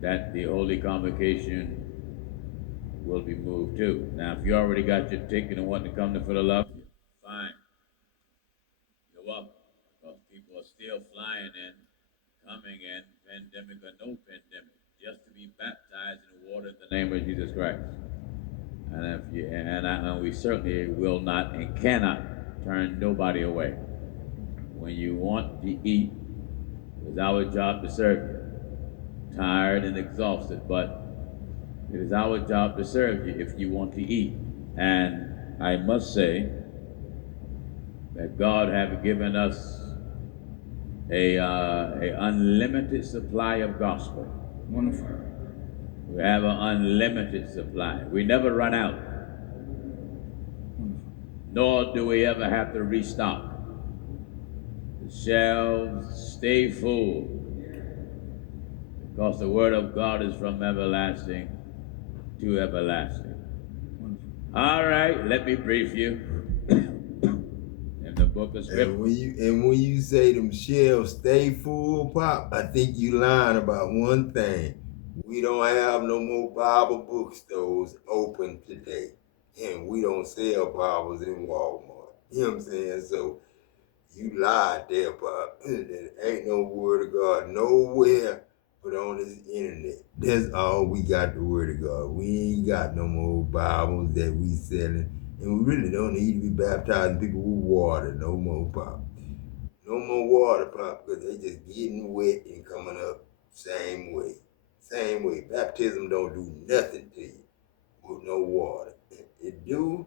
that the Holy Convocation will be moved to. Now, if you already got your ticket and want to come to Philadelphia, fine. You're welcome. Because people are still flying in, coming in, pandemic or no pandemic, just to be baptized in the water in the name of Jesus Christ. And we certainly will not and cannot turn nobody away. When you want to eat, it's our job to serve you. Tired and exhausted, but it is our job to serve you if you want to eat. And I must say that God have given us a unlimited supply of gospel. Wonderful. We have an unlimited supply. We never run out. Nor do we ever have to restock. The shelves stay full because the word of God is from everlasting to everlasting. All right, let me brief you in the book of Scripture. And when you say them shelves stay full, Pop, I think you lying about one thing. We don't have no more Bible bookstores open today. And we don't sell Bibles in Walmart. You know what I'm saying? So you lied there, Pop. There ain't no word of God nowhere but on this internet. That's all we got, the word of God. We ain't got no more Bibles that we selling. And we really don't need to be baptizing people with water no more, Pop. No more water, Pop, because they just getting wet and coming up same way. Same way. Baptism don't do nothing to you with no water. It do,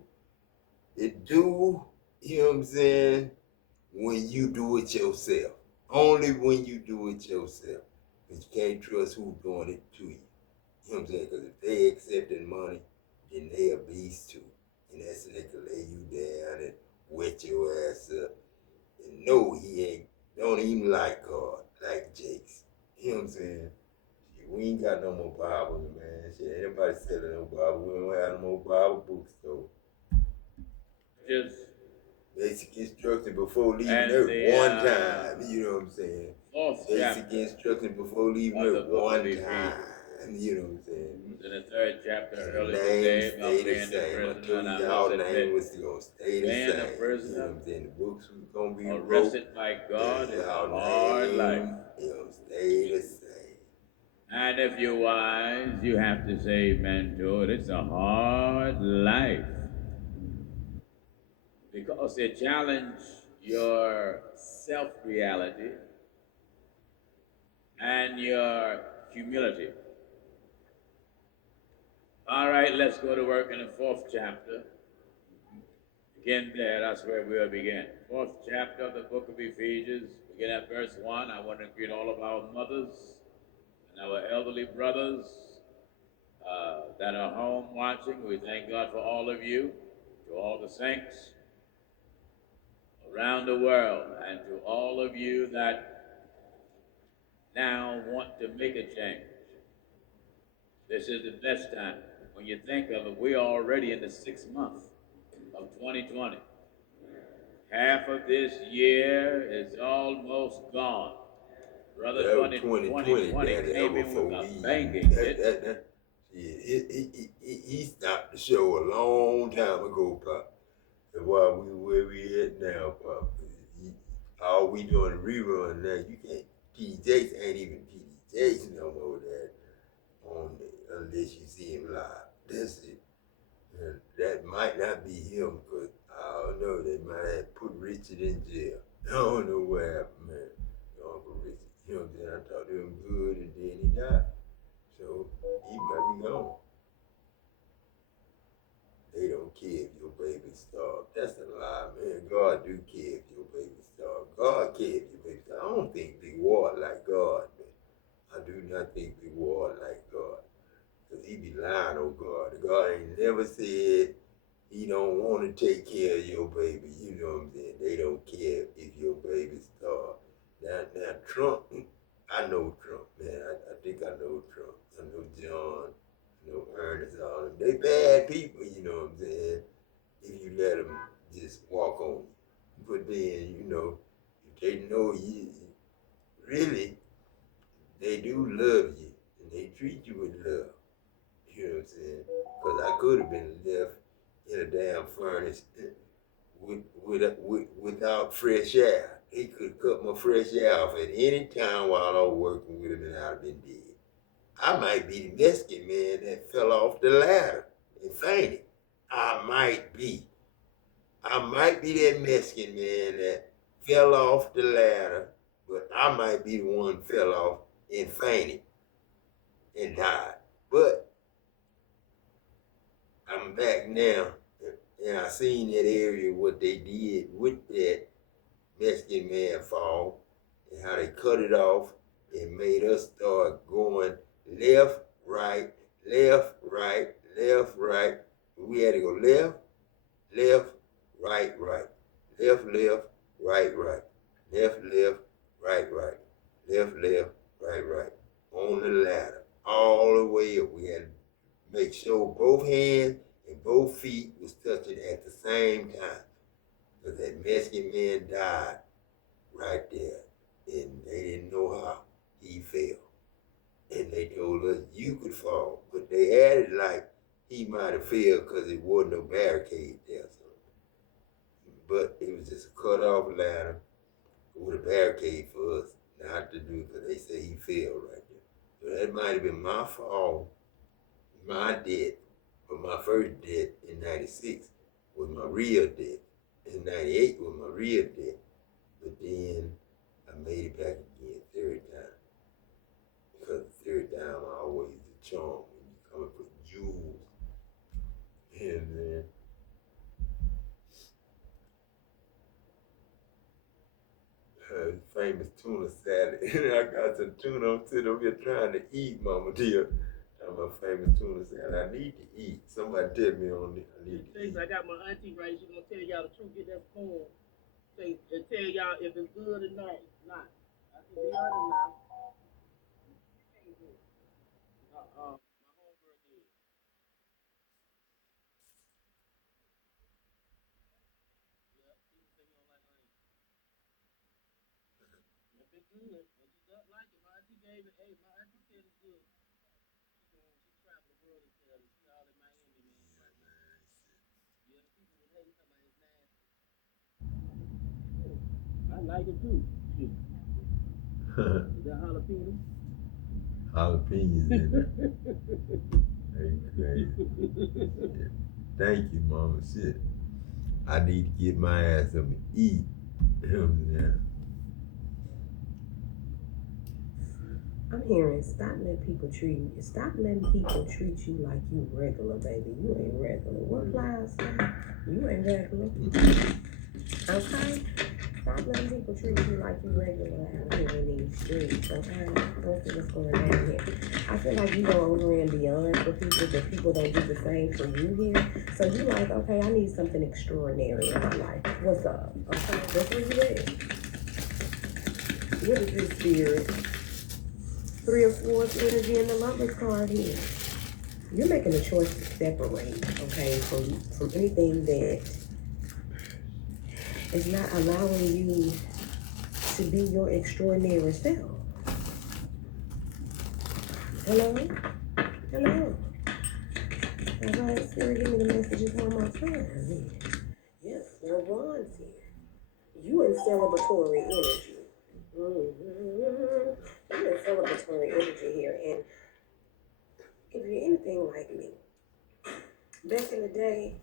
you know what I'm saying, when you do it yourself. Only when you do it yourself. Because you can't trust who's doing it to you. You know what I'm saying? Because if they accepting money, then they a beast too. And that's when they can lay you down and wet your ass up. And no, he ain't, don't even like God, like Jake's. You know what I'm saying? Shit, we ain't got no more Bibles, man. Shit, ain't nobody selling no Bible. We don't have no more Bible books, though. Just basic instruction before leaving Earth one time. You know what I'm saying? Basic instruction before leaving Earth one time. You know what I'm saying? In the third chapter, And early the name today, stay the same. I told you y'all name was gonna stay the same. You know what I'm saying? The books was gonna be wrote. Arrested by God is a hard life. It'll stay the same. And if you're wise, you have to say amen to it. It's a hard life. Because they challenge your self-reality and your humility. All right, let's go to work in the fourth chapter. Begin there, that's where we'll begin. Fourth chapter of the book of Ephesians, begin at verse 1. I want to greet all of our mothers and our elderly brothers that are home watching. We thank God for all of you, to all the saints around the world, and to all of you that now want to make a change. This is the best time. When you think of it, we're already in the 6th month of 2020. Half of this year is almost gone. Brother, 2020 came in with a banging hit. He stopped the show a long time ago, Pop. And while we where we at now, Pop, all we doing rerun now. You can't. TDJs ain't even TDJs no more. That on unless you see him live. That's it. And that might not be him, because I don't know. They might have put Richard in jail. I don't know what happened, man. Uncle Richard. You know what I'm saying? I talked to him good, and then he died. So he might be gone. They don't care if your baby starved. That's a lie, man. God do care if your baby starved. God cares if your baby starved. I don't think Big Ward like God, man. I do not think Big Ward like God. Because he be lying on God. God ain't never said he don't want to take care of your baby. You know what I'm saying? They don't care if your baby starved. Now Trump, I know Trump, man. I think I know Trump. I know John. I know Ernest, all them. They bad people, you know what I'm saying? If you let them just walk on you. But then, you know, if they know you, really, they do love you. And they treat you with love. You know what I'm saying? Because I could have been left in a damn furnace without fresh air. He could cut my fresh air off at any time while I was working with him, and I'd have been dead. I might be the Mexican man that fell off the ladder and fainted. I might be. I might be that Mexican man that fell off the ladder, but I might be the one fell off and fainted and died. But I'm back now, and I seen that area, what they did with that Mexican man fall, and how they cut it off and made us start going left, right, left, right, left, right. We had to go left, left, right, right, left, left, right, right, left, left, right, right, left, left, right, right, on the ladder, all the way up. We had to make sure both hands and both feet was touching at the same time, because that Mexican man died right there, and they didn't know how he fell. And they told us you could fall, but they had it like he might have fell because it wasn't no barricade there. So. But it was just a cut off ladder with a barricade for us not to do, because they say he fell right there. So that might have been my fall, my death, but my first death in 96 was my real death. In 98 was my real death. But then I made it back again third time. Because the third time always the charm when you come and put jewels. And then famous tuna salad. And I got some tuna. I'm sitting over here trying to eat, Mama dear. I'm a famous tuna salad. I need to eat. Somebody tell me on it. I need to eat. I got my auntie right. She's gonna tell y'all the truth. Get that spoon. And tell y'all if it's good or not. I can be honest now. My homegirl did. Yeah, people say he don't like onions. If it's good, but she doesn't like it. My auntie gave it. Hey, my auntie said it's good. She traveled the world and tell it. She all in Miami, man. Right now. Yeah, the people was hating somebody it's nasty. I like it too. Shit. Is that jalapeno? Jalapenos in there. Hey, crazy. Thank you, Mama. Shit. I need to get my ass up and eat. You know what I'm saying? I'm hearing stop letting people treat you like you regular, baby. You ain't regular. What Plies say? You ain't regular. Okay? Stop letting people treat you like you regular out here in these streets, okay? Don't see what's going on here. I feel like you go over and beyond for people, but people don't do the same for you here. So you like, okay, I need something extraordinary in my life. What's up? Okay, that's where you at. What is this spirit? 3 or 4 energy in the Lovers card here. You're making a choice to separate, okay, from anything that is not allowing you to be your extraordinary self. Hello? Hello? Okay, Spirit, give me the messages one more time. Yes, 4 Wands here. You in celebratory energy. You're in celebratory energy here, and if you're anything like me, back in the day,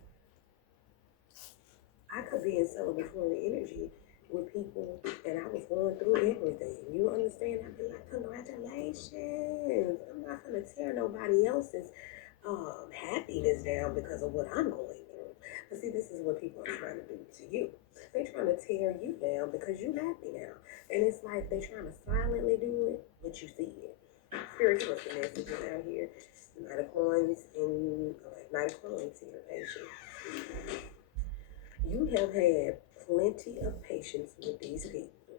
I could be in celebratory energy with people, and I was going through everything. You understand? I'd be like, congratulations. I'm not going to tear nobody else's happiness down because of what I'm going through. But see, this is what people are trying to do to you. They're trying to tear you down because you're happy now. And it's like they're trying to silently do it, but you see it. Spirit, give us the messages out here. Knight of Coins and Knight of Coins here, patience. You have had plenty of patience with these people.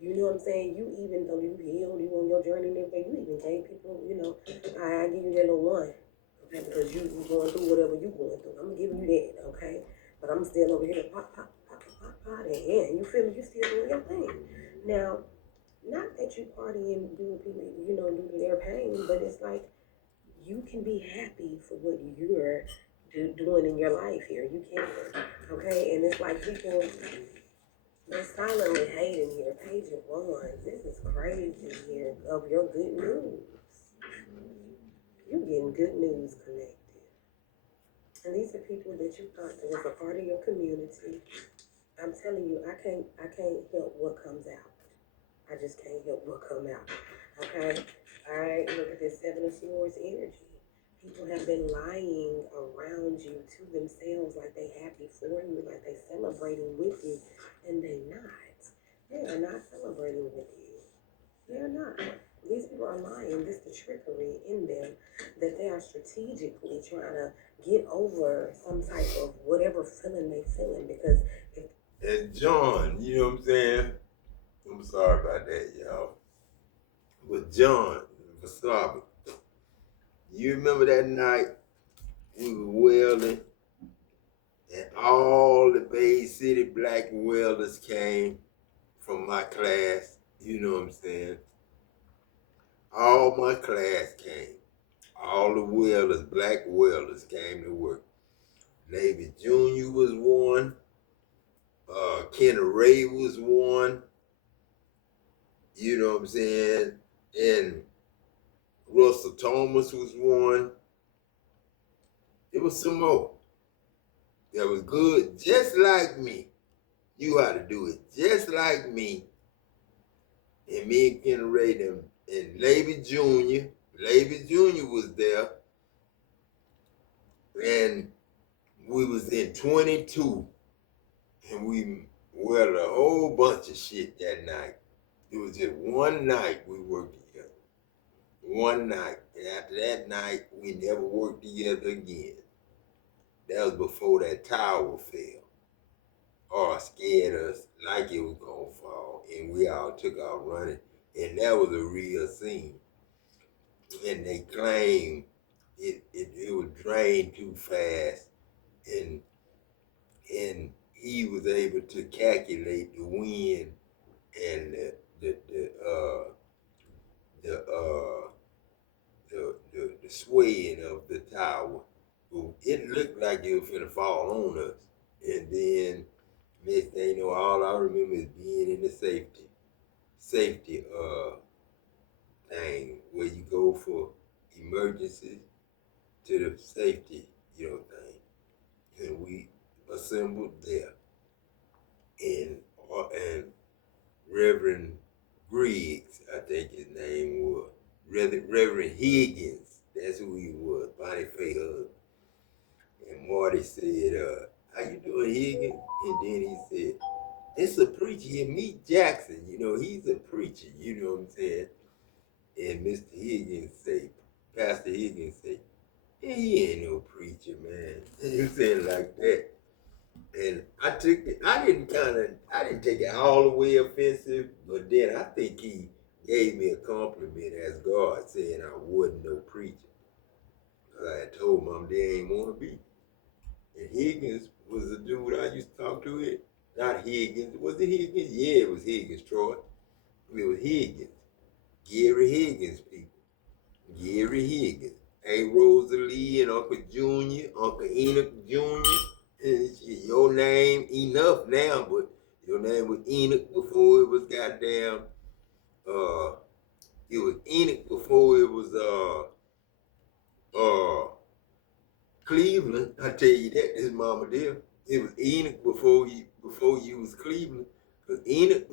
You know what I'm saying? You, even though you healed, you on your journey and everything, you even gave people, I give you that little one. Okay, because you going through whatever you going through. I'm giving you that, okay? But I'm still over here pop, and you feel me? You still doing your thing. Now, not that you party and do people, due to their pain, but it's like you can be happy for what you're doing in your life here. You can, okay? And it's like people, they're silently hating here. Page one, this is crazy here of your good news. You getting good news connected. And these are people that you thought that was a part of your community. I'm telling you, I can't help what comes out. I just can't help what come out. Okay? Alright, look at this Seven of Swords energy. People have been lying around you to themselves like they happy for you, like they celebrating with you, and they not. They are not celebrating with you. They're not. These people are lying. This is the trickery in them that they are strategically trying to get over some type of whatever feeling they feeling because if And John, you know what I'm saying? I'm sorry about that, y'all. But John, Wasabi, you remember that night we were welding and all the Bay City black welders came from my class, you know what I'm saying? All my class came. All the welders, black welders came to work. Navy Jr. was one. Kenny Ray was one. You know what I'm saying? And Russell Thomas was one. It was some more that was good, just like me. You ought to do it just like me. And me and Kenny Ray them and Lady Jr. Lady Jr. was there. And we was in 22. And we welded a whole bunch of shit that night. It was just one night we worked together. One night. And after that night, we never worked together again. That was before that tower fell. Or scared us like it was gonna fall. And we all took off running. And that was a real scene. And they claimed it was drained too fast. And he was able to calculate the wind and the swaying of the tower. It looked like it was gonna fall on us. And then next thing you know, all I remember is being in the safety thing where you go for emergencies to the safety, thing. And we assembled there. And Reverend Griggs, I think his name was. Reverend Higgins, that's who he was, Bonnie Faye husband. And Marty said, how you doing, Higgins? And then he said, it's a preacher here, meet Jackson, he's a preacher, you know what I'm saying? And Mr. Higgins say, Pastor Higgins say, he ain't no preacher, man. You saying like that. And I didn't take it all the way offensive, but then I think he gave me a compliment as God saying I wasn't no preacher. I had told Mom they ain't want to be. And Higgins was the dude I used to talk to. It not Higgins. Was it Higgins? Yeah, it was Higgins, Troy. It was Higgins. Gary Higgins, people. Gary Higgins. A. Rosalie and Uncle Junior, Uncle Enoch Jr. Your name enough now, but your name was Enoch before it was goddamn. It was Enoch before it was Cleveland. I tell you that, this mama dear. It was Enoch before you was Cleveland. Cause Enoch,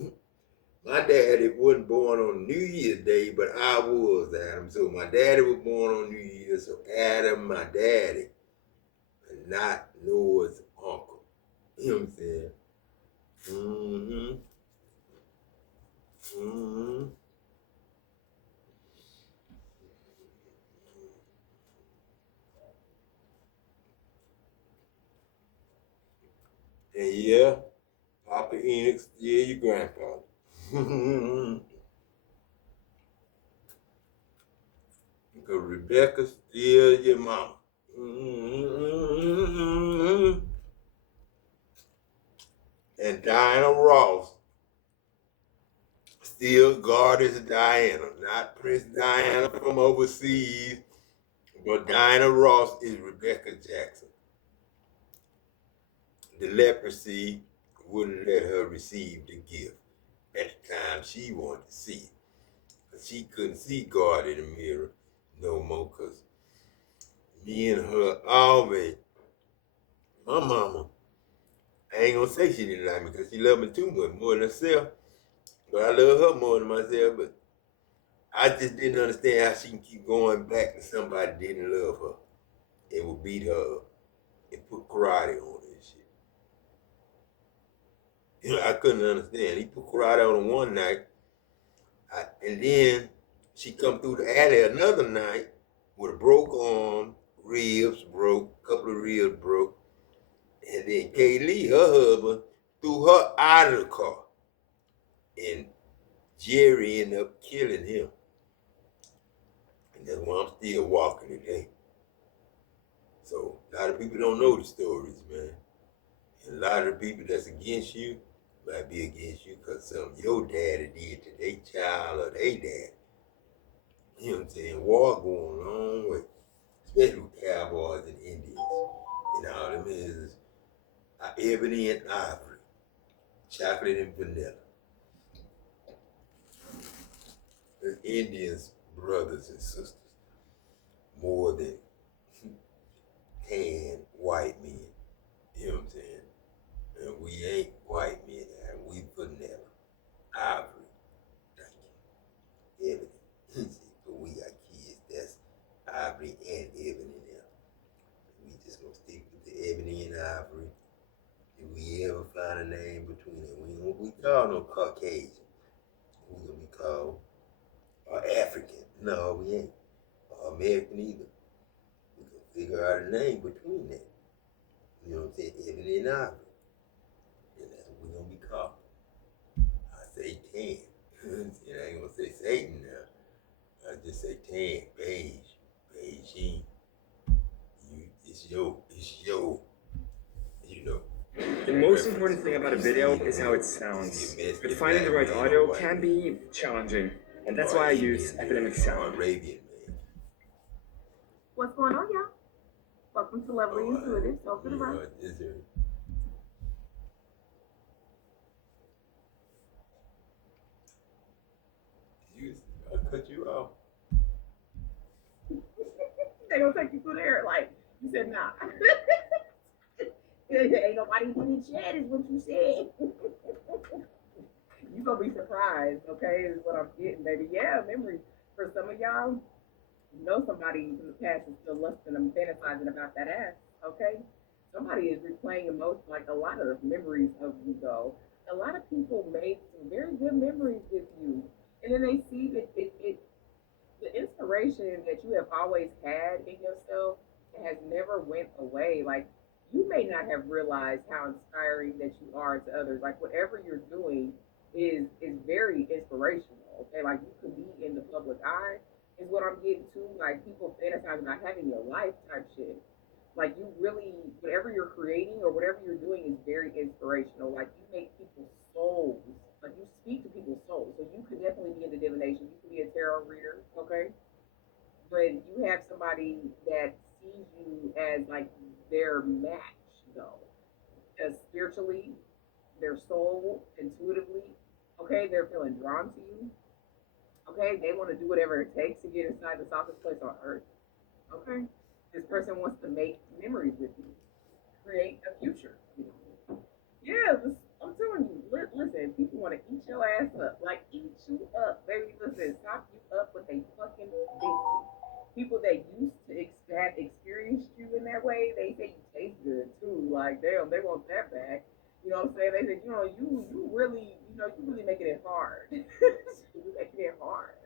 my daddy wasn't born on New Year's Day, but I was, Adam. So my daddy was born on New Year's, so Adam, my daddy, and not Noah's uncle. You know what I'm saying? Mm-hmm. Mm-hmm. And yeah, Papa Enoch still your grandfather. Because Rebecca still your mama. Mm-hmm. And Diana Ross still Goddess Diana, not Prince Diana from overseas, but Diana Ross is Rebecca Jackson. The leprosy wouldn't let her receive the gift at the time she wanted to see it. She couldn't see God in the mirror no more because me and her always, my mama, I ain't gonna say she didn't like me because she loved me too much, more than herself. But I love her more than myself. But I just didn't understand how she can keep going back to somebody that didn't love her and would beat her up and put karate on her and shit. You know, I couldn't understand. He put karate on her one night, and then she come through the alley another night with a broke arm, ribs broke, couple of ribs broke. And then Kay Lee, her husband, threw her out of the car. And Jerry ended up killing him. And that's why I'm still walking today. So a lot of people don't know the stories, man. And a lot of the people that's against you might be against you because something your daddy did to their child or their dad. You know what I'm saying? War going a long way. Especially with cowboys and Indians. You know, them is ebony and ivory. Chocolate and vanilla. The Indians, brothers and sisters, more than tan white men. You know what I'm saying? And we ain't white men, and we vanilla, ivory, thank you, ebony. But we got kids that's ivory and ebony now. We just gonna stick with the ebony and ivory. If we ever find a name between it, we ain't gonna be called no Caucasian. We gonna be called African. No, we ain't. Or American either. We can figure out a name between that. You know what I'm saying? Ebony and ivory. And that's what we're gonna be called. I say tan. And I ain't gonna say Satan now. I just say tan, beige, Beijing. It's your, you know. The most important thing about a video is how it sounds, but finding the right audio can be challenging, and that's why I use Epidemic Sound. Arabian man. What's going on, y'all? Welcome to Lovely Intuitive. So for the rest. I cut you off. They gonna take you through there, like you said, nah. Ain't nobody in the chat, is what you said. You gonna be surprised, okay? Is what I'm getting, baby. Yeah, memories for some of y'all. You know somebody from the past is still lusting and fantasizing about that ass, okay? Somebody is replaying emotions, like a lot of memories of you, though. A lot of people made some very good memories with you, and then they see that the inspiration that you have always had in yourself has never went away. Like you may not have realized how inspiring that you are to others. Like whatever you're doing is very inspirational. Okay, like you could be in the public eye is what I'm getting to. Like people fantasize about having your life type shit. Like you really, whatever you're creating or whatever you're doing is very inspirational. Like you make people's souls, like you speak to people's souls. So you could definitely be into divination. You could be a tarot reader, okay? But you have somebody that sees you as like their match, though, because spiritually, their soul, intuitively, okay, they're feeling drawn to you. Okay, they want to do whatever it takes to get inside the softest place on earth. Okay, this person wants to make memories with you, create a future. You know? Yeah, I'm telling you. Listen, people want to eat your ass up, like eat you up, baby. Listen, top you up with a fucking biscuit. People that used to have experienced you in that way, they say you taste good too. Like damn, they want that back. You know what I'm saying? They say, you really, you really making it hard. You making it hard.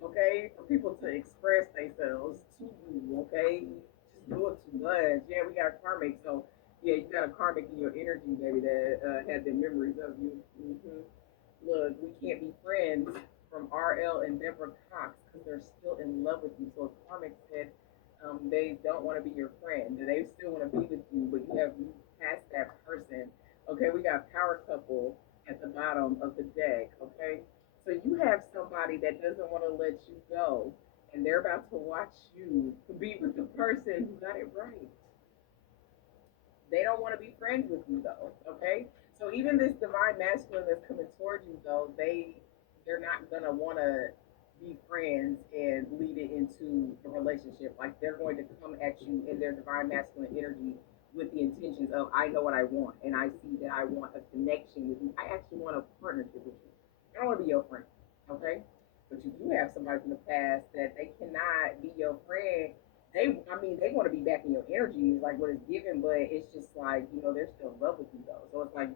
Okay, for people to express themselves to you. Okay, just do it too much. Yeah, we got a karmic, so yeah, you got a karmic in your energy, baby, that had the memories of you. Mm-hmm. Look, we can't be friends from RL and Deborah Cox because they're still in love with you. So karmic said they don't want to be your friend. They still want to be with you, but you have passed that person. Okay, we got power couple at the bottom of the deck. Okay, So you have somebody that doesn't want to let you go, and they're about to watch you be with the person who got it right. They don't want to be friends with you though. Okay, so even this divine masculine that's coming towards you though, they're not gonna want to be friends and lead it into a relationship. Like they're going to come at you in their divine masculine energy with the intentions of I know what I want and I see that I want a connection with you. I actually want a partnership with you. I don't want to be your friend. Okay, but you do have somebody from the past that they cannot be your friend. They want to be back in your energy, like what it's given, but it's just like, they're still in love with you though. So it's like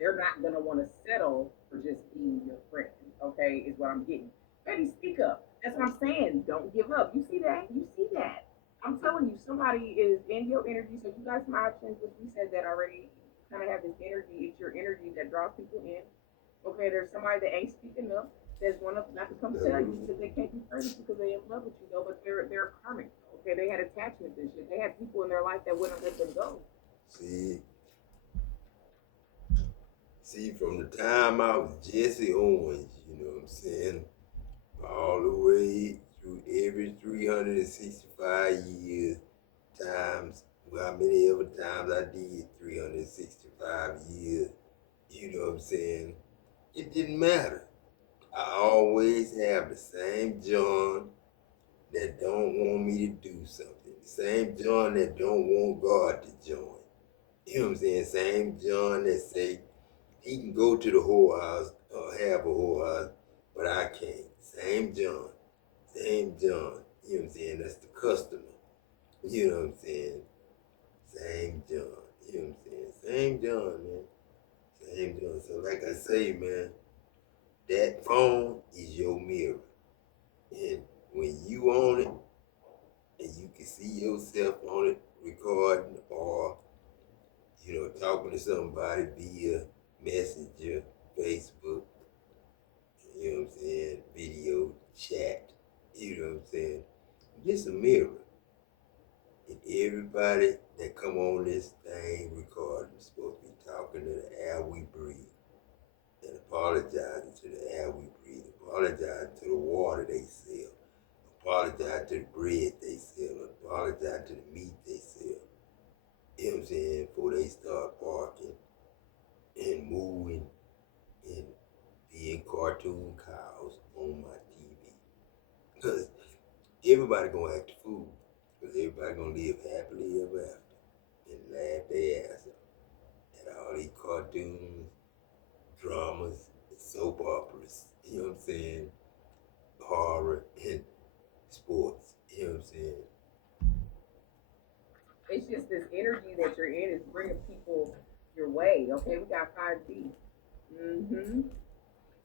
they're not gonna want to settle for just being your friend. Okay, is what I'm getting. Baby, speak up. That's what I'm saying. Don't give up. You see that? You see that? I'm telling you, somebody is in your energy. So you got some options, which we said that already. Kind of have this energy. It's your energy that draws people in. Okay, there's somebody that ain't speaking up. There's one of not to come tell you that they can't be friends because they in love with you though, but they're karmic. Okay, they had attachments and shit. They had people in their life that wouldn't let them go. See, from the time I was Jesse Owens, you know what I'm saying, all the way through every 365 years times, well, how many ever times I did 365 years, you know what I'm saying, it didn't matter. I always have the same John that don't want me to do something. The same John that don't want God to join. You know what I'm saying? Same John that say he can go to the whorehouse or have a whorehouse, but I can't. Same John. Same John. You know what I'm saying? That's the customer. You know what I'm saying? Same John. You know what I'm saying? Same John, man. Same John. So like I say, man, that phone is your mirror. And when you own it, and you can see yourself on it recording or, talking to somebody via Messenger, Facebook, you know what I'm saying, video chat, you know what I'm saying, just a mirror. And everybody that come on this thing recording is supposed to be talking to the air we breathe and apologizing to the air we breathe, apologizing to the water they sell, apologize to the bread they sell, apologize to the meat they sell. You know what I'm saying? Before they start barking and moving and being cartoon cows on my TV. Because everybody gonna act a fool. Because everybody gonna live happily ever after and laugh their ass off at all these cartoons, dramas, and soap operas. You know what I'm saying? Horror and sports. You know what I'm saying? It's just this energy that you're in is bringing people your way. Okay, we got 5D. Mm-hmm.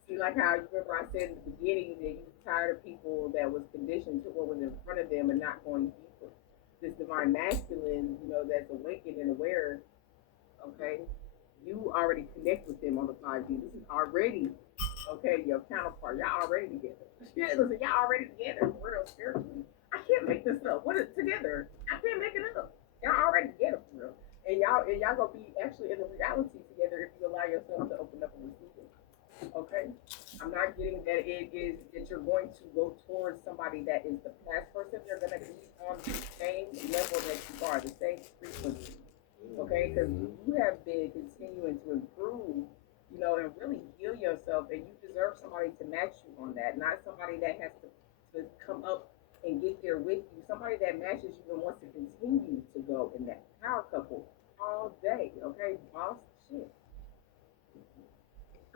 See, like how you remember I said in the beginning that you were tired of people that was conditioned to what was in front of them and not going deeper. This divine masculine, that's awakened and aware. Okay, you already connect with them on the 5D. This is already your counterpart. Y'all already together. Yeah, listen, y'all already together, real spiritually. I can't make this up. What is together? I can't make it up. Y'all already together for real. And y'all gonna be actually in the reality together if you allow yourself to open up and receive it. Okay? I'm not getting that it is that you're going to go towards somebody that is the past person. They're gonna be on the same level that you are, the same frequency. Okay, because you have been continuing to improve, and really heal yourself, and you deserve somebody to match you on that, not somebody that has to come up and get there with you, somebody that matches you and wants to continue to go in that power couple all day. Okay, boss shit.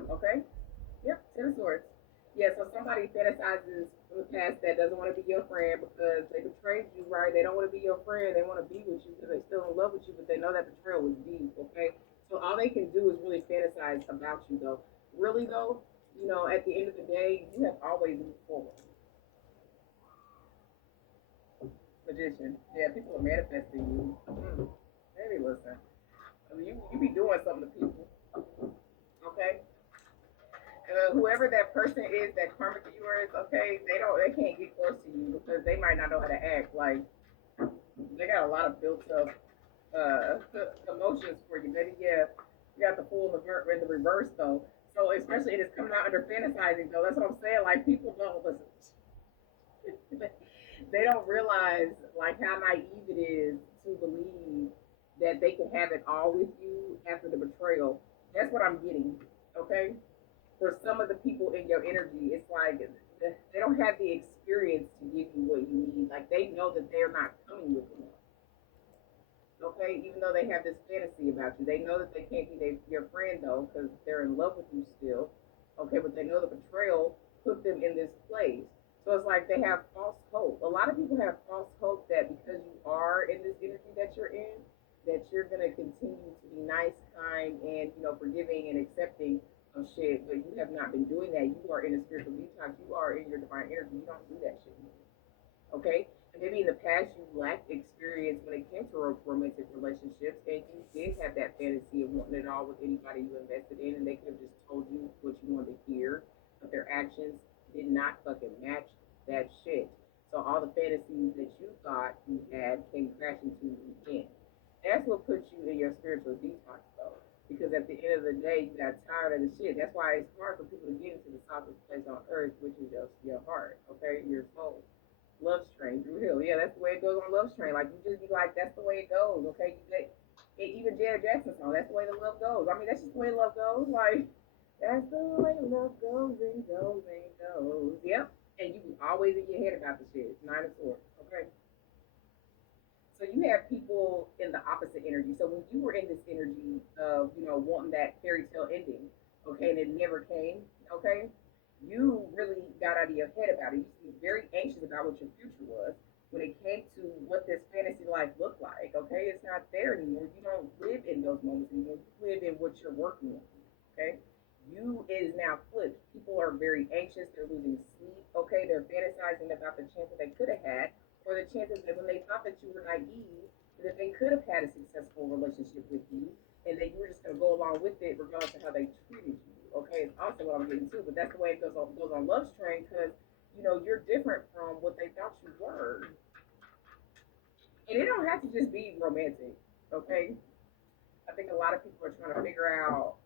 Okay, yep, Ten of Swords. Yeah, so somebody fantasizes from the past that doesn't want to be your friend because they betrayed you, right? They don't want to be your friend. They want to be with you because they're still in love with you, but they know that betrayal was deep, okay? So all they can do is really fantasize about you, though. Really, though, at the end of the day, you have always moved forward. Magician. Yeah, people are manifesting you. Maybe listen. I mean, you be doing something to people, okay? Whoever that person is, that karmic viewer is, okay, they can't get close to you because they might not know how to act. Like they got a lot of built up uh emotions for you, baby. Yeah, you got the fool in the reverse though. So especially it is coming out under fantasizing though. That's what I'm saying. Like people don't listen. They don't realize like how naive it is to believe that they can have it all with you after the betrayal. That's what I'm getting. Okay. For some of the people in your energy, it's like they don't have the experience to give you what you need. Like they know that they're not coming with enough. Okay, even though they have this fantasy about you, they know that they can't be your friend though because they're in love with you still. Okay, but they know the betrayal put them in this place. So it's like they have false hope. A lot of people have false hope that because you are in this energy that you're in, that you're gonna continue to be nice, kind, and forgiving and accepting of shit. But you have not been doing that. You are in a spiritual detox. You are in your divine energy. You don't do that shit anymore. Okay? And maybe in the past you lacked experience when it came to romantic relationships, and you did have that fantasy of wanting it all with anybody you invested in, and they could have just told you what you wanted to hear, but their actions did not fucking match that shit. So all the fantasies that you thought you had came crashing to the end. That's what puts you in your spiritual detox, though. Because at the end of the day, you got tired of the shit. That's why it's hard for people to get into the softest place on earth, which is your heart, okay, your soul. Love Train, Drew Hill. Yeah, that's the way it goes on Love Train. Like you just be like, that's the way it goes. Okay, even Janet Jackson song, that's the way the love goes. I mean, that's just the way love goes. Like that's the way love goes and goes and goes. Yep. And you be always in your head about the shit. It's Nine of Swords. Okay. So you have people in the opposite energy. So when you were in this energy of, wanting that fairy tale ending, okay, and it never came, okay, you really got out of your head about it. You used to be very anxious about what your future was. When it came to what this fantasy life looked like, okay, it's not there anymore. You don't live in those moments anymore. You live in what you're working on, okay? You is now flipped. People are very anxious. They're losing sleep, okay? They're fantasizing about the chance that they could have had or the chances that when they thought that you were naive, that they could have had a successful relationship with you, and that you were just going to go along with it regardless of how they treated you. Okay, it's also what I'm getting to, but that's the way it goes on Love's Train because you're different from what they thought you were, and it don't have to just be romantic. Okay, I think a lot of people are trying to figure out,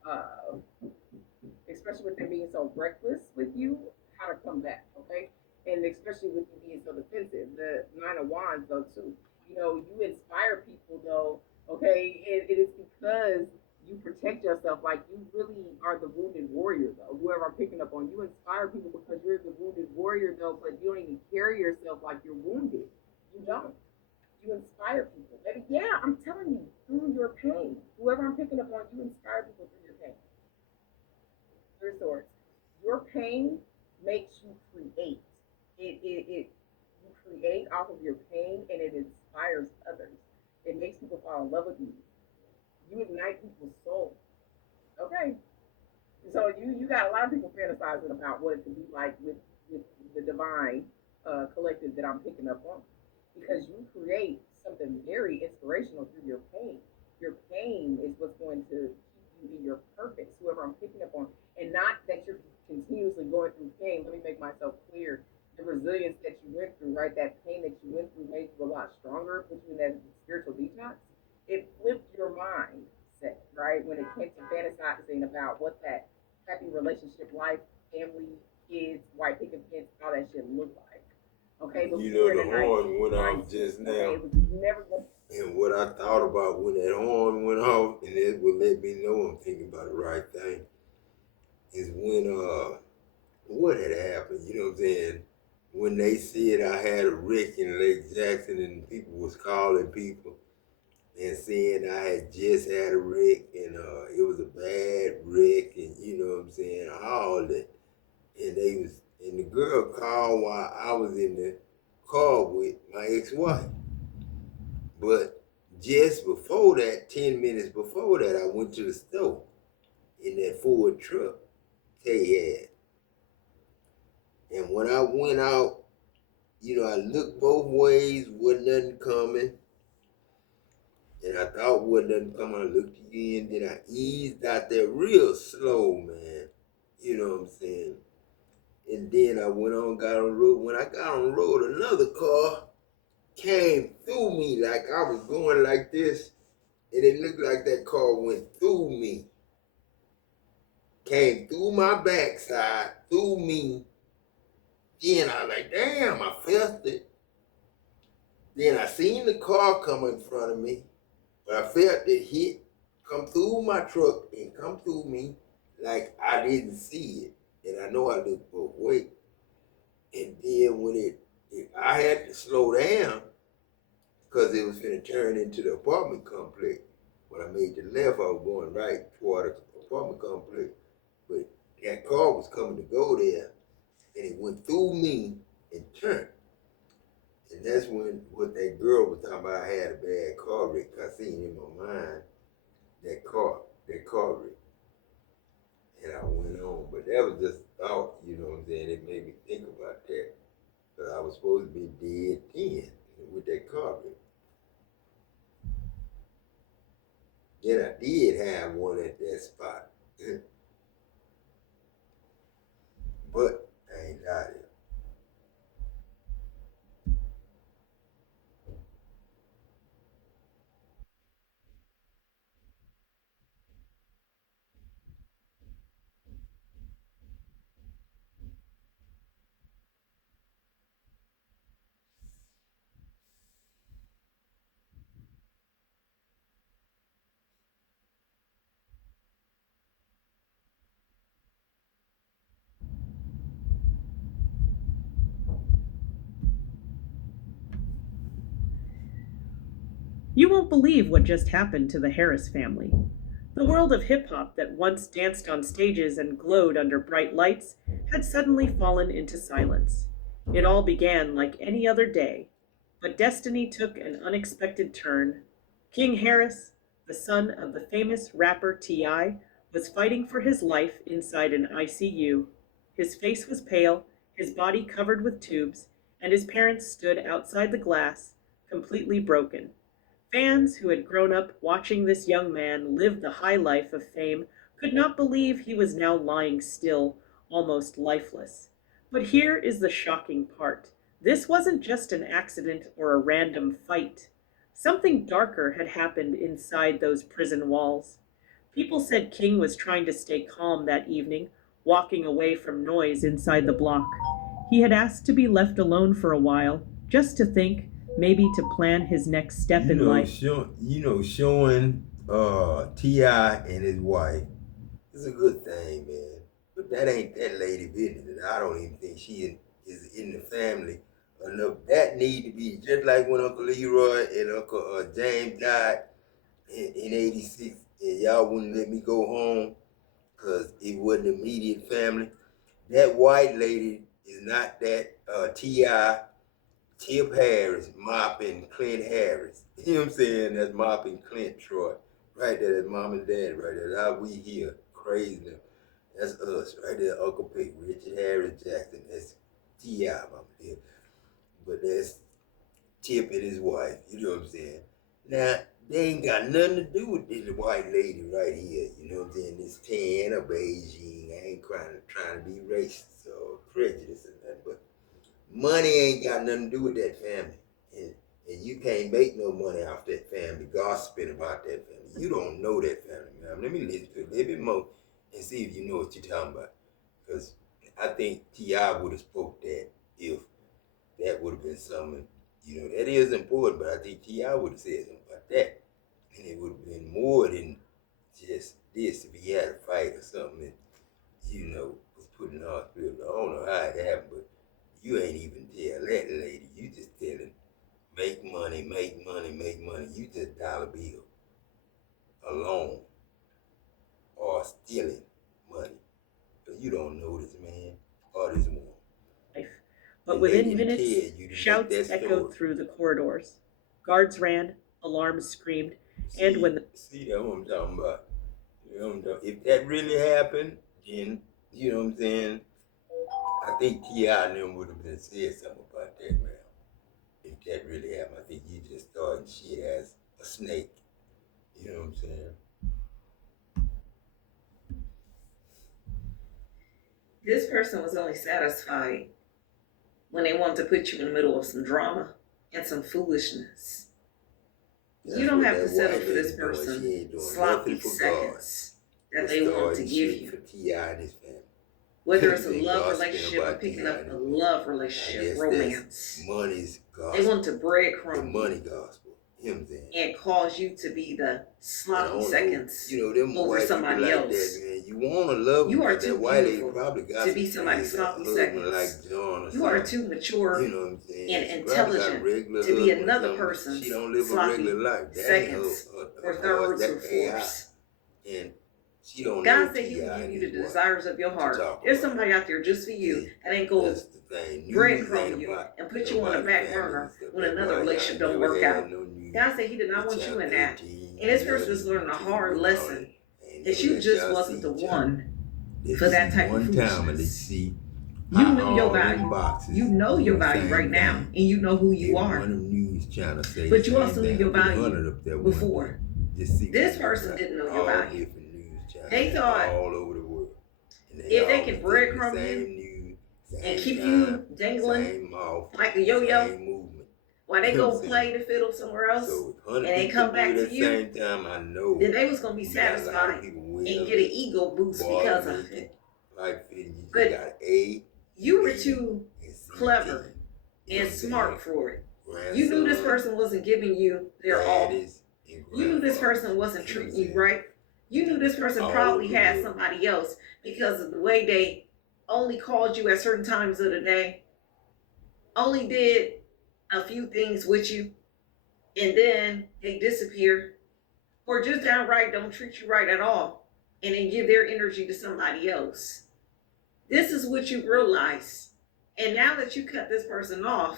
especially with them being so reckless with you, how to come back. Okay, and especially with you being so defensive. The Nine of Wands, though, too. You inspire people, though. Okay, it is because you protect yourself. Like you really are the wounded warrior, though. Whoever I'm picking up on, you inspire people because you're the wounded warrior, though. But you don't even carry yourself like you're wounded. You don't. You inspire people. Maybe, yeah, I'm telling you, through your pain. Whoever I'm picking up on, you inspire people through your pain. Three swords. Your pain makes you create. It you create off of your pain and it inspires others. It makes people fall in love with you. You ignite people's soul. Okay. So you got a lot of people fantasizing about what it could be like with the divine collective that I'm picking up on. Because you create something very inspirational through your pain. Your pain is what's going to keep you in your purpose, whoever I'm picking up on. And not that you're continuously going through pain. Let me make myself clear. The resilience that you went through, right? That pain that you went through made you a lot stronger, put you in that spiritual detox. It flipped your mindset, right? When it came to fantasizing about what that happy relationship life, family, kids, white picket fence, all that shit looked like. Okay, but You we were know, in the a nice horn went off mindset. just Okay, now. it was never going. And what I thought about when that horn went off, and it would let me know I'm thinking about the right thing, is when what had happened, you know what I'm saying? When they said I had a wreck in Lake Jackson and people was calling people and saying I had just had a wreck and it was a bad wreck and you know what I'm saying, all that. And the girl called while I was in the car with my ex-wife. But just before that, 10 minutes before that, I went to the store in that Ford truck Kay had. And when I went out, I looked both ways, wasn't nothing coming. And I thought wasn't nothing coming. I looked again, then I eased out there real slow, man. You know what I'm saying? And then I went on, got on the road. When I got on the road, another car came through me like I was going like this. And it looked like that car went through me. came through my backside, through me. Then I was like, damn, I felt it. Then I seen the car come in front of me, but I felt it hit, come through my truck and come through me like I didn't see it. And I know I looked both ways. And then when I had to slow down because it was going to turn into the apartment complex. When I made the left, I was going right toward the apartment complex. But that car was coming to go there, and it went through me and turned. And that's when what that girl was talking about, I had a bad car wreck. I seen in my mind that car wreck. And I went on. But that was just a thought, you know what I'm saying? It made me think about that. Because I was supposed to be dead then with that car wreck. Then I did have one at that spot. But I ain't got it. You won't believe what just happened to the Harris family. The world of hip hop that once danced on stages and glowed under bright lights had suddenly fallen into silence. It all began like any other day, but destiny took an unexpected turn. King Harris, the son of the famous rapper T.I., was fighting for his life inside an ICU. His face was pale, his body covered with tubes, and his parents stood outside the glass, completely broken. Fans who had grown up watching this young man live the high life of fame could not believe he was now lying still, almost lifeless. But here is the shocking part. This wasn't just an accident or a random fight. Something darker had happened inside those prison walls. People said King was trying to stay calm that evening, walking away from noise inside the block. He had asked to be left alone for a while, just to think, maybe to plan his next step in life. Showing T.I. and his wife is a good thing, man. But that ain't that lady business. And I don't even think she is in the family enough. That need to be just like when Uncle Leroy and Uncle James died in 86, and y'all wouldn't let me go home because it wasn't immediate family. That white lady is not that T.I. Tip Harris mopping Clint Harris. You know what I'm saying? That's mopping Clint Troy. Right there, that's mom and dad right there. That's how we here. Crazy. That's us right there. Uncle Pick, Richard Harris Jackson. That's T.I. mama there. But that's Tip and his wife. You know what I'm saying? Now, they ain't got nothing to do with this white lady right here. You know what I'm saying? This tan or Beijing. I ain't trying to be racist or prejudiced or nothing, but money ain't got nothing to do with that family. And you can't make no money off that family, gossiping about that family. You don't know that family, man. Let me listen to it a little bit more and see if you know what you're talking about. Because I think T.I. would have spoke that if that would have been something, that is important, but I think T.I. would have said something about that. And it would have been more than just this if he had a fight or something that, was put in the hospital. I don't know how it happened, but you ain't even tell that lady. You just telling, make money, make money, make money. You just dollar bill alone or stealing money. But you don't know this man or this woman. But And within they didn't minutes, tell you to shouts make that echoed story. through the corridors. Guards ran, alarms screamed, and when the See, that's what I'm talking about. You know what I'm talking. If that really happened, then, you know what I'm saying, I think T.I. and them would have been said something about that, man. If that really happened, I think you just starting shit as a snake. You know what I'm saying? this person was only satisfied when they wanted to put you in the middle of some drama and some foolishness. That's You don't what have that to settle white for this lady doing. person She ain't doing sloppy nothing for seconds. that they want to give you. For T.I. and his family. Whether it's a They love gossiping relationship or about picking T.I. up and a his family. love I relationship, guess romance. that's money's They gospel. want to The breadcrumb money you gospel. Him saying. and cause you to be the And I sloppy don't know, seconds you know, them over white people somebody like else. that, man. You want to love them, You are but too that white lady beautiful probably got to some be somebody's kids, a sloppy husband seconds. like John or You are something. too mature You know what I'm saying? and She probably got a intelligent regular to be husband or another something, but person's she don't live a sloppy regular life. That ain't seconds her or voice. thirds or That's AI. fourths. And she don't know God said He will T.I. give and you the his wife desires of your to heart. talk There's about. somebody out there just for you See, that ain't going that's the thing. News breadcrumb ain't you about and put you on the nobody's back family burner and stuff. when That's another why y'all relationship don't never work had out. no news. God said He did not With want you y'all in that. 13, And this person is 11, learning a hard 2, and all lesson that. Ain't that never you let just y'all wasn't see the each other. one They for that see type of one time and they foolishness. see You how knew your all them value. boxes You know do your the value same right now, thing. and you know who you Every are. one of them news channels say But the you same also knew thing. your I put value 100 up there one before. day. Just see This what it person look didn't know like. your All value. different news channels They thought all over the world. And if they all can was breadcrumb the you same news, and same keep time, you dangling same mouth, like a yo-yo, same movement. while they You know go what I'm play saying? the fiddle somewhere else, So if and 100 they people come back do it to at the you, same time, I know then they was gonna be you got a lot of satisfied people and well get an ego boost because of make it. it. Like you just But got A, you were B, too and C, clever D. You know and what I'm saying? smart for it. You knew this person wasn't giving you their all. Daddies, and You knew this grandfathers. person wasn't You know what I'm treating you saying? right. You knew this person All probably over the had world. somebody else because of the way they only called you at certain times of the day, only did a few things with you, and then they disappear, or just downright don't treat you right at all, and then give their energy to somebody else. This is what you realize. And now that you cut this person off,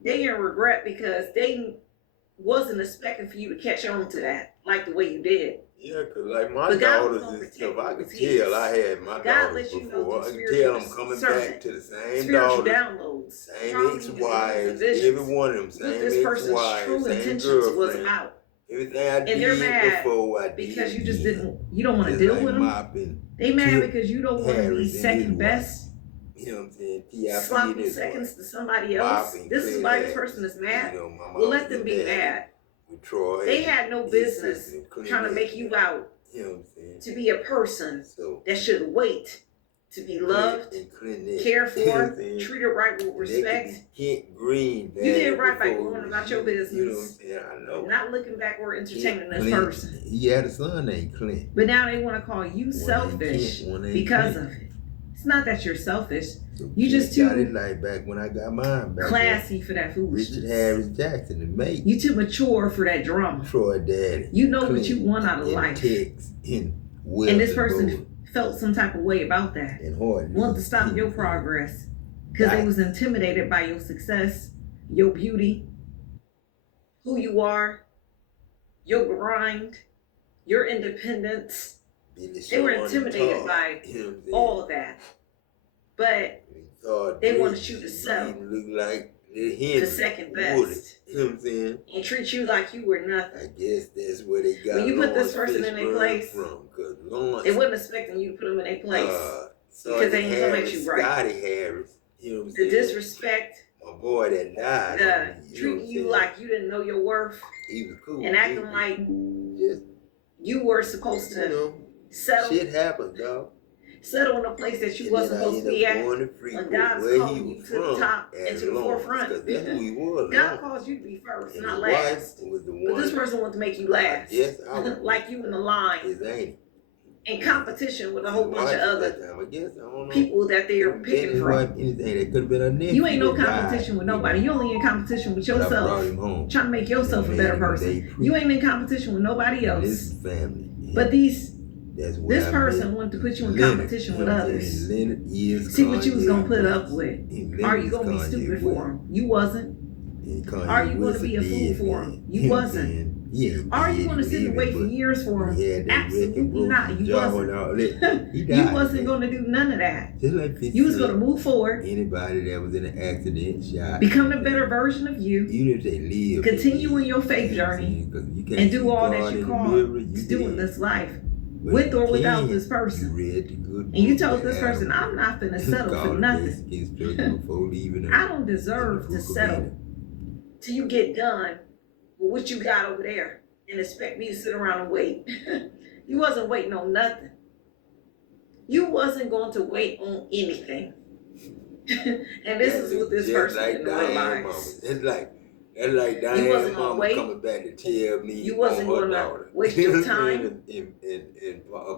they in regret because they wasn't expecting for you to catch on to that like the way you did. Yeah, cause like my But God was daughters gonna and protect stuff, I what could was his. tell I had my God daughters let you know before. through I could spiritual tell them coming discernment, back to the same spiritual daughters, downloads, same prophecies, dreams, and ex-wives, visions, every one of them, what same this person's ex-wives, true same intentions was girlfriend. about. Everything I And they're did mad before I did because you just again. you don't want to Just deal like with them. mopping. They mad Tip because you don't want to be Harris and his second wife. best, You know what I'm saying? T.I.P. and sloppy his seconds wife. to somebody else. Mopping, This is clean why this Harris. person is mad. You know, my Well, mom let them and be dad mad. with Troy. They and had no his business sister, Clint trying to make Harris. you out You know what I'm saying? to be a person So that should wait to be loved, cared for, treated right with respect. Kent Green. You did right by going about your business. You know what I'm saying? I know. Not looking back or entertaining this Clint, person. he had a son named Clint. But now they want to call you One selfish named Kent, one named because Clint. of it. It's not that you're selfish. So You Kent just got his too life back when I got mine back. classy for that Richard foolishness. Harris Jackson, the mate. You too mature for that drama. Troy Daddy. You know Clint, what you want out of life. Tex, and this person felt some type of way about that. And Hardly. Wanted to stop your progress because they was intimidated by your success, your beauty, who you are, your grind, your independence. They were intimidated by all of that. But they wanted you to settle for second best. You know what I'm saying? And treat you like you were nothing. I guess that's where they got when you put this Lawrence person in their place, they wasn't expecting you to put them in their place. Because they ain't come at you right. Scotty Harris, you know what I'm saying? The disrespect, my boy that died. treating you like you didn't know your worth. He was cool. And acting like you were supposed to settle. Shit happens, dog. Settle in a place that you wasn't supposed to be at. When God's calling you to the top and to the forefront. That's who he was. God calls you to be first, not last. But this person wants to make you last. Yes, like you in the line. His ain't. In competition with a whole bunch of other I people that they're picking from. You ain't no competition with nobody. You only in competition with yourself. Trying to make yourself a better person. You ain't in competition with nobody else. But this person wanted to put you in competition with others. See what you was gonna put up with. Are you gonna be stupid for them? You wasn't. Are you gonna be a fool for them? You wasn't. Are you going to sit and wait for years for him? Absolutely not. You wasn't. You wasn't going to do none of that. You was going to move forward. Anybody that was in an accident, shot. Become a better version of you. Even if they live. Continue in your faith journey. And do all that you called to do in this life. With or without this person. And you told this person, I'm not going to settle for nothing. I don't deserve to settle till you get done with what you got over there and expect me to sit around and wait. You wasn't waiting on nothing. wasn't going to wait on anything. And this is what this person like didn't Diane realize. Mama. It's like Diane wasn't gonna Mama wait. coming back to tell me You wasn't on her gonna daughter. waste your time. and You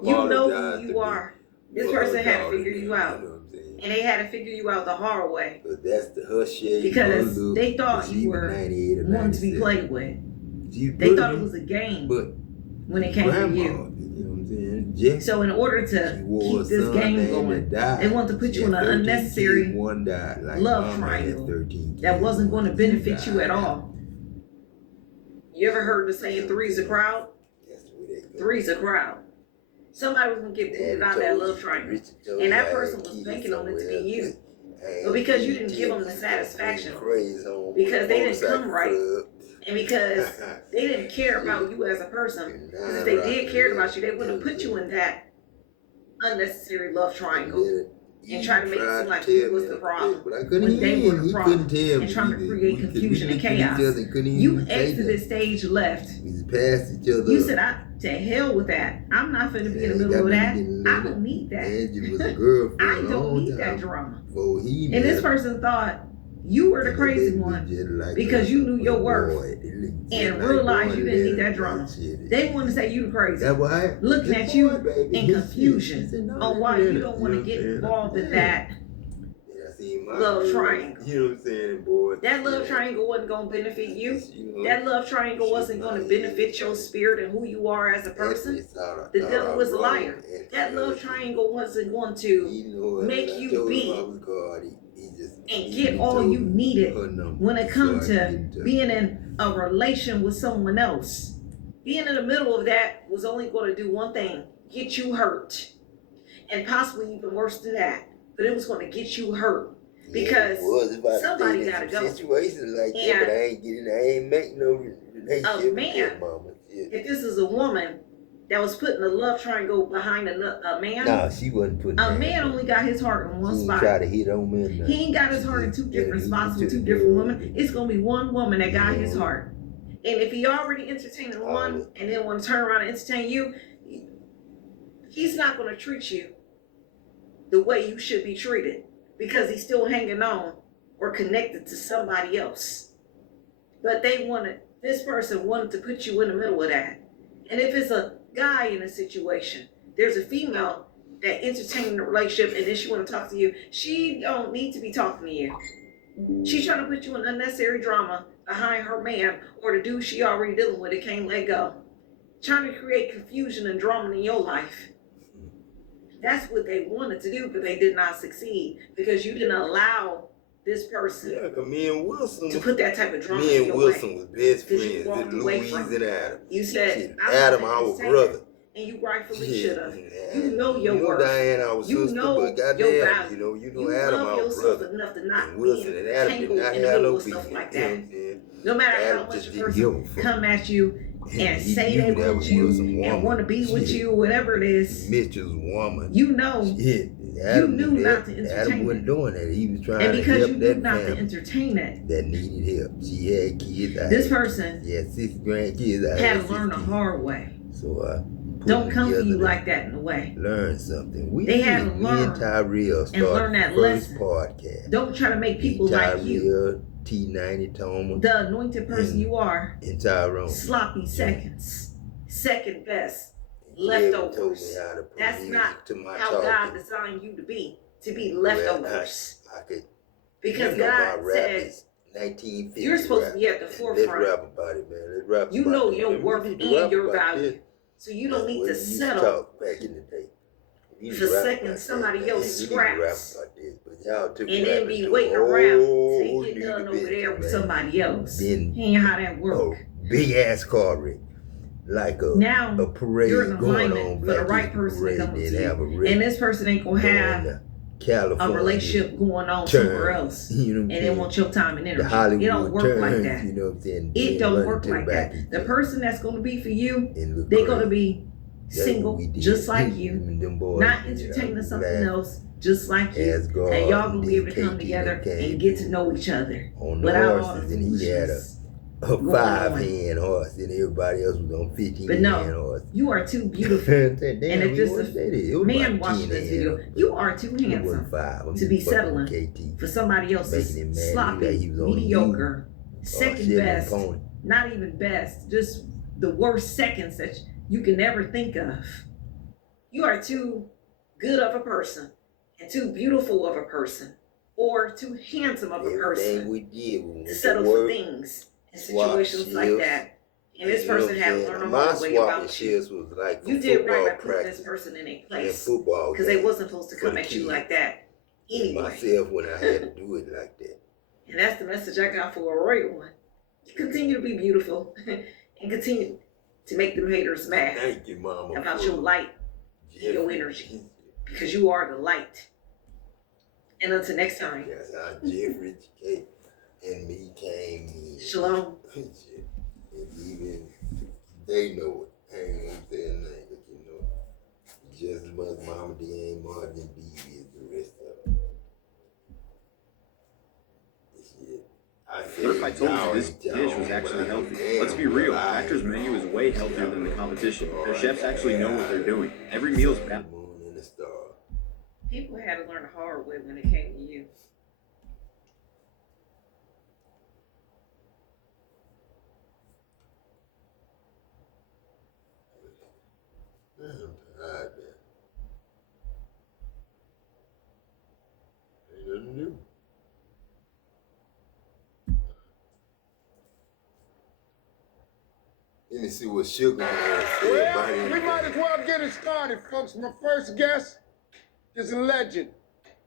know apologize who to you me are. This for her person had to daughter figure now, you out. You know what I'm saying? And they had to figure you out the hard way. But that's her shade. Because her look, they thought she you was were 98 or wanting to be 97. played with. She They thought it pretty, was a game but when it came to grandma, you. You know what I'm saying? Just, So in order she to wore keep this a son game named going, that died. they want to put She you in had an 13 unnecessary kids, one died. Like love Mama had triangle 13 that kids, wasn't going to one benefit you died. at all. You ever heard the saying three's a crowd? That's the way they go. Three's a crowd. Somebody was going to get booted out of that love triangle. And that person was banking on it to be you. But because you didn't give them the satisfaction, because they didn't come right, and because they didn't care about you as a person, because if they did care about you, they wouldn't have put you in that unnecessary love triangle and try to make it seem like you was the problem when they were the problem and trying to create confusion and chaos. You exited stage left. You said, to hell with that. I'm not finna be in the middle of that. I don't need that. I don't need that drama. And this person thought you were the crazy one because you knew your worth and realized you didn't need that drama. They want to say you the crazy, looking at you in confusion on why you don't want to get involved in that love triangle. You know what I'm saying, boy? That love triangle wasn't going to benefit you. That love triangle wasn't going to benefit your spirit and who you are as a person. The devil was a liar. That love triangle wasn't going to make you be and get all you needed when it comes to being in a relation with someone else. Being in the middle of that was only going to do one thing: get you hurt, and possibly even worse than that. But it was going to get you hurt because somebody got to go. Situations like that, but I ain't making no relationship a man, with that mama. if this is a woman that was putting a love triangle behind a man, nah, she wasn't putting. A man only got his heart in one spot. Try to hit on men. He ain't got his heart in two different spots with two different women. It's gonna be one woman that got his heart. And if he already entertaining one and then want to turn around and entertain you, he's not gonna treat you the way you should be treated because he's still hanging on or connected to somebody else. But this person wanted to put you in the middle of that. And if it's a guy in a situation, there's a female that entertaining the relationship and then she want to talk to you, she don't need to be talking to you. She's trying to put you in unnecessary drama behind her man or the dude she already dealing with that can't let go. Trying to create confusion and drama in your life. That's what they wanted to do, but they did not succeed because you didn't allow this person to put that type of drama in your Me and Wilson way. was best Because you friends. walked With away Louise from and it. Adam. You said, Adam, our brother. and you rightfully Yeah, should have. You know your you know worth. Diane, our You sister, know but goddamn, your value. you know You Adam, love our yourself brother. enough to not And Wilson be and Adam did tangled not in the have middle no of beef. stuff like You know that. what I'm saying? No matter Adam how much just a didn't give a person fuck. come at you and He say knew they that want was you Wilson's woman. and want to be with Shit. you, whatever it is, Mitchell's woman. you know Shit. Adam knew knew not that. to Adam entertain wasn't it. doing that. He was trying And to because help you knew that not to family entertain it, that needed help. She had kids. this person Yeah, 6 grandkids. I had to learn the hard way. So Don't come to you like that in a way. Learn something. They had to Me learn and Tyrell and learn that started the first lesson. podcast. Don't try to make people like you, Tyrell, T90 Toma, the anointed person you are, and Tyrone. sloppy seconds, second best, Told leftovers. me how to put That's music not to my how talking. God designed you to be leftovers. I could. Because you know God my rap said is 1950 you're supposed rap. to be at the Let's forefront. rap about it, man. Let's rap You about know it. your Man, we worth need to rap and your about value. this. So you don't That's need what to we used settle talk back in the day. We need for to rap second about somebody that, else man. We need to rap scraps about this, but y'all took and then rapping be to waiting a around whole till you get new done over dimension, there with man. somebody else. Then, Ain't how that work. big ass car wreck. Like Now, a parade you're in going alignment on. for the Black right History person to Parade, come then to have a you. wreck And this person ain't gonna going have to California. a relationship going on Turn, somewhere else. you know what I'm And they saying? want your time and The energy. Hollywood It don't work turns, like that. you know what I'm saying? It Then don't run work to the like back that. each The other. person that's gonna be for you, It look they're crazy. gonna be That's what single, we did. just like you, Them boys not did. entertaining I'm something glad else, just like you. Asgard And y'all gonna be able to and come KT together came and get to know each other on the without all the horses, and he had a foolishness a going 5-hand horse, and everybody else was on 15-hand But no, horse. you are too beautiful. And if this man watching this video, you are too handsome to be settling for somebody else's sloppy, mediocre, second best, not even best, just the worst seconds that you can never think of. You are too good of a person and too beautiful of a person or too handsome of a person to settle for things in situations like that. And this person had to learn the hard way about you. You did right by putting this person in a place because they wasn't supposed to come at you like that anyway. Myself when I had to do it like that. And that's the message I got for a royal one. You continue to be beautiful and continue to make them haters mad. Thank you, Mama, about your light and your energy, because you are the light. And until next time. That's how Jeffrey K and me came in. Shalom. And even they know it. I ain't gonna say a name, but you know, just as much Mama D ain't Martin B is the rest of them. What if I told you this dish was actually healthy? Let's be real, Factor's menu is way healthier than the competition. Their chefs actually know what they're doing. Every meal's balanced. People had to learn the hard way when it came to you. I'm tired, man. Ain't nothing new. Let me see what Sugar Man said. Well, we might as well get it started, folks. My first guest is a legend.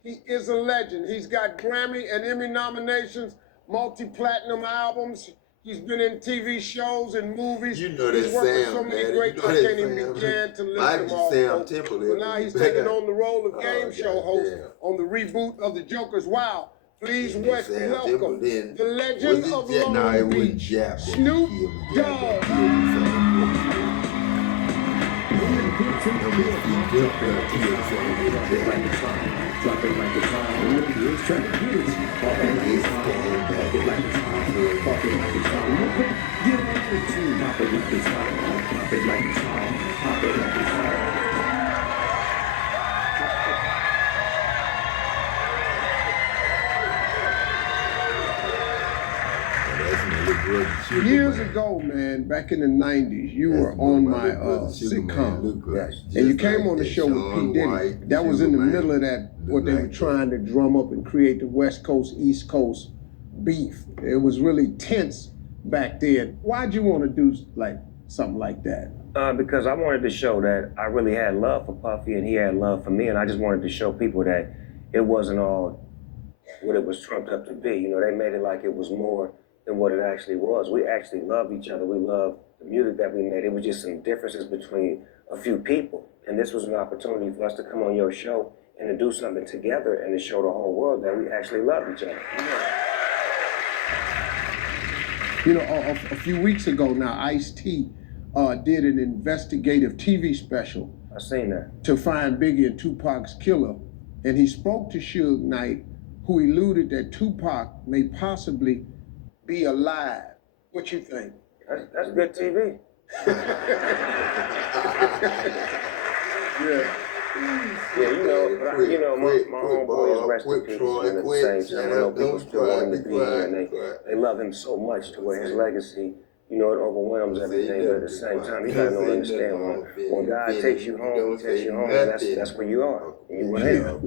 He is a legend. He's got Grammy and Emmy nominations, multi-platinum albums. He's been in TV shows and movies. You know that he's worked with Sam, so many man. great, You know I that can't even Sam. begin to list Might them be all. Sam folks. Temple. But now he's taking on the role of game show host on the reboot of The Joker's Wow. Please welcome the legend of Long Beach, Snoop Dogg. Drop it like it's hot. Look at this track. Pop it like it's hot. Pop it like it's hot. Pop it like it's hot. Get on the tune. Pop it like it's hot. Pop it like it's hot. Pop it like it's hot. Years ago, man, back in the 90s, you were on my sitcom. And you came on the show with P. Diddy. That was in the middle of that, what they were trying to drum up and create the West Coast, East Coast beef. It was really tense back then. Why'd you want to do like something like that? Because I wanted to show that I really had love for Puffy and he had love for me. And I just wanted to show people that it wasn't all what it was trumped up to be. You know, they made it like it was more than what it actually was. We actually loved each other. We loved the music that we made. It was just some differences between a few people. And this was an opportunity for us to come on your show and to do something together and to show the whole world that we actually love each other. You know, a few weeks ago now, Ice-T did an investigative TV special. I seen that. To find Biggie and Tupac's killer. And he spoke to Suge Knight, who alluded that Tupac may possibly be alive. What you think? That's good TV. Yeah. Yeah, you know, my homeboy is rest in peace, and at the same time, I know people still want him to be here, and they love him so much to where his legacy, you know, it overwhelms everything, but at the same time, you gotta know and understand when God takes you home, he takes you home, and that's where you are. You were here.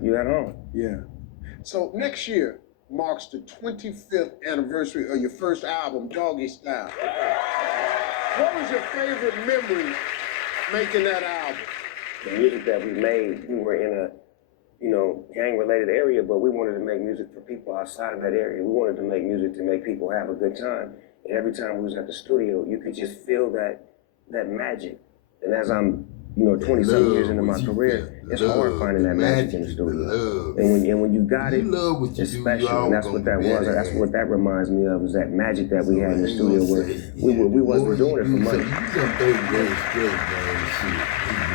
You at home. Yeah. So next year marks the 25th anniversary of your first album, Doggy Style. What was your favorite memory making that album? The music that we made, we were in a, you know, gang-related area, but we wanted to make music for people outside of that area. We wanted to make music to make people have a good time. And every time we was at the studio, you could just feel that magic. And as I'm, you know, 20-some years into my career, it's hard finding that magic in the studio. And when you got it, it's special. And that's what that was. That's what that reminds me of, is that magic that we had in the studio where we wasn't doing it for money.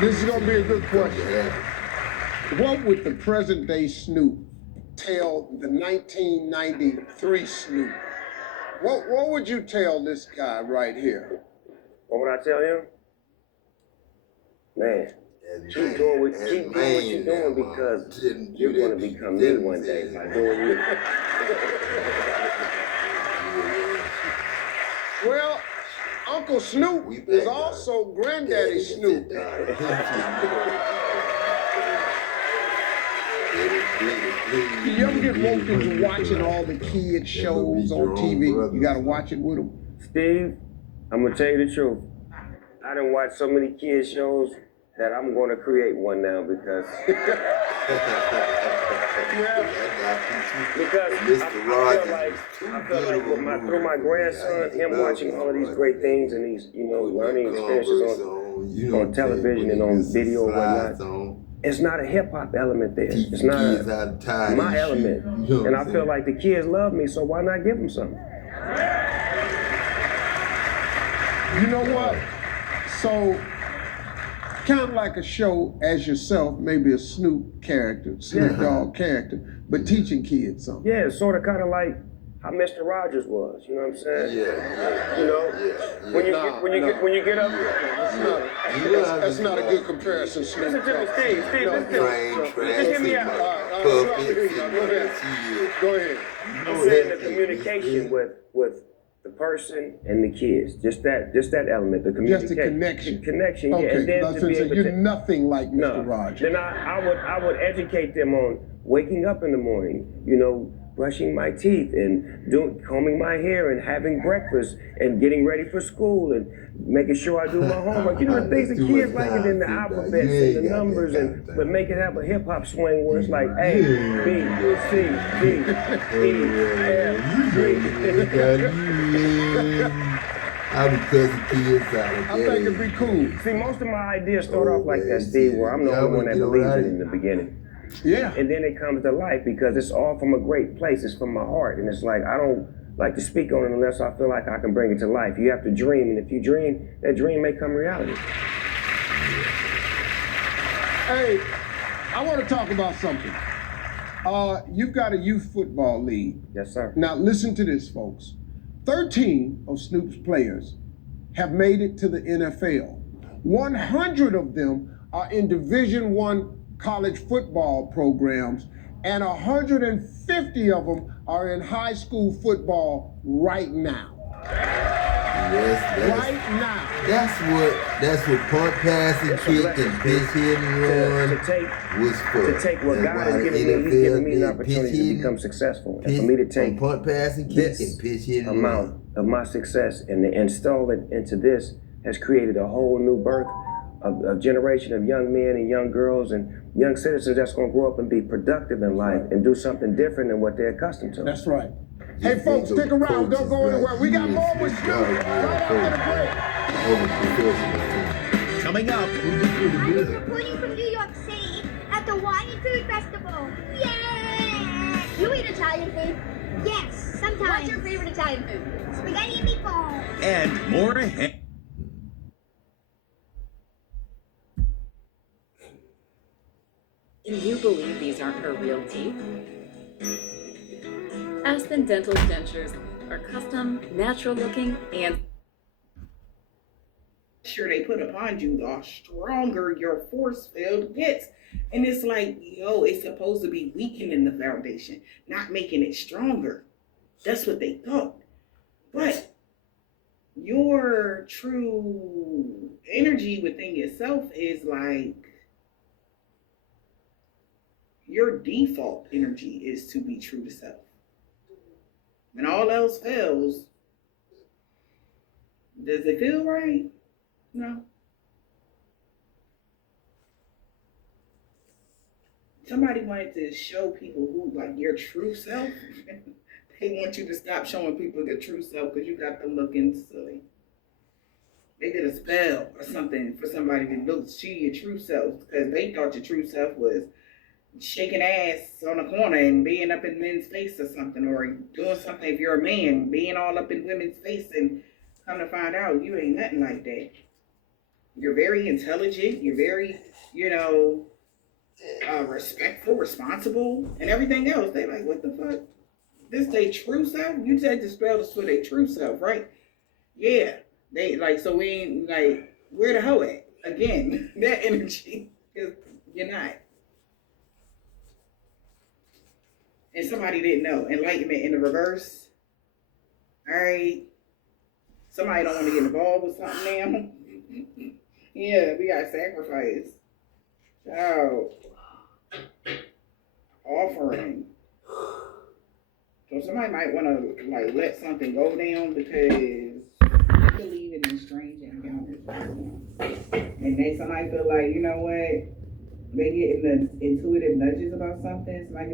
This is gonna be a good question. What would the present day Snoop tell the 1993 Snoop? What would you tell this guy right here? What would I tell him? Man, keep doing what you're doing because you're going to become me one day by doing you. Well, Uncle Snoop is also Granddaddy Snoop. Do you ever get roped into watching all the kids shows on TV? You got to watch it with them. Steve, I'm going to tell you the truth. I done watched so many kids shows that I'm going to create one now because I feel like through my grandson, him watching all of these great things and these, learning experiences on television and on video and whatnot, it's not a hip hop element there. It's not my element. And I feel like the kids love me, so why not give them something? You know what? So, kind of like a show as yourself, maybe a Snoop character, Snoop Dogg character, but teaching kids something. Yeah, it's sort of kind of like how Mr. Rogers was, you know what I'm saying? Yeah. You know, when you get up, that's not a good comparison, Snoop. Listen to me, Steve, just hear me out. Go ahead. I'm saying the communication with the person and the kids, just that element, the communication. Just the connection. The connection, okay. Yeah. And then to be able you're nothing like Mr. Rogers. Then I would educate them on waking up in the morning, brushing my teeth and combing my hair and having breakfast and getting ready for school and making sure I do my homework. You know the things the kids like, and then the alphabets and the numbers, but make it have a hip hop swing where it's like A, B, C, D, E, F, G. I be cussing kids out of I think it'd be cool. See, most of my ideas start off like that, Steve, where I'm the only one that believes it in the beginning. Yeah. And then it comes to life because it's all from a great place. It's from my heart. And it's like, I don't like to speak on it unless I feel like I can bring it to life. You have to dream. And if you dream, that dream may come reality. Hey, I want to talk about something. You've got a youth football league. Yes, sir. Now, listen to this, folks. 13 of Snoop's players have made it to the NFL. 100 of them are in Division I college football programs, and 150 of them are in high school football right now. Yes, right now. That's what punt, pass, and kick and pitch hit and run was for. To take what God has given me, He's given me an opportunity to become successful. And for me to take punt, pass, and kick and pitch hit and amount of my success and to install it into this has created a whole new birth of a generation of young men and young girls and young citizens that's going to grow up and be productive in life and do something different than what they're accustomed to. That's right. Hey, folks, stick around. Don't go anywhere. We got more with Snoop right after the break. Coming up. I'm reporting from New York City at the Hawaiian Food Festival. Yay! You eat Italian food? Yes, sometimes. What's your favorite Italian food? Spaghetti and meatballs. And more ahead. Can you believe these aren't her real teeth? Aspen Dental's dentures are custom, natural looking, and sure they put upon you, the stronger your force field gets. And it's like, it's supposed to be weakening the foundation, not making it stronger. That's what they thought. But your true energy within yourself is like, your default energy is to be true to self. When all else fails, does it feel right? No. Somebody wanted to show people who, like, your true self. They want you to stop showing people your true self because you got them looking silly. They did a spell or something for somebody to see your true self because they thought your true self was shaking ass on a corner and being up in men's face or something, or doing something if you're a man, being all up in women's face, and come to find out you ain't nothing like that. You're very intelligent, you're very, respectful, responsible, and everything else. They like, what the fuck? This they true self? You said the spell is for their true self, right? Yeah. They like, so we ain't like, where the hoe at? Again, that energy, because you're not. And somebody didn't know. Enlightenment in the reverse. All right. Somebody don't want to get involved with something now. Yeah, we got sacrifice. Child. Offering. So somebody might want to like let something go down because I believe in these strange encounters. And then somebody feel like, you know what? They get in the intuitive nudges about something. Somebody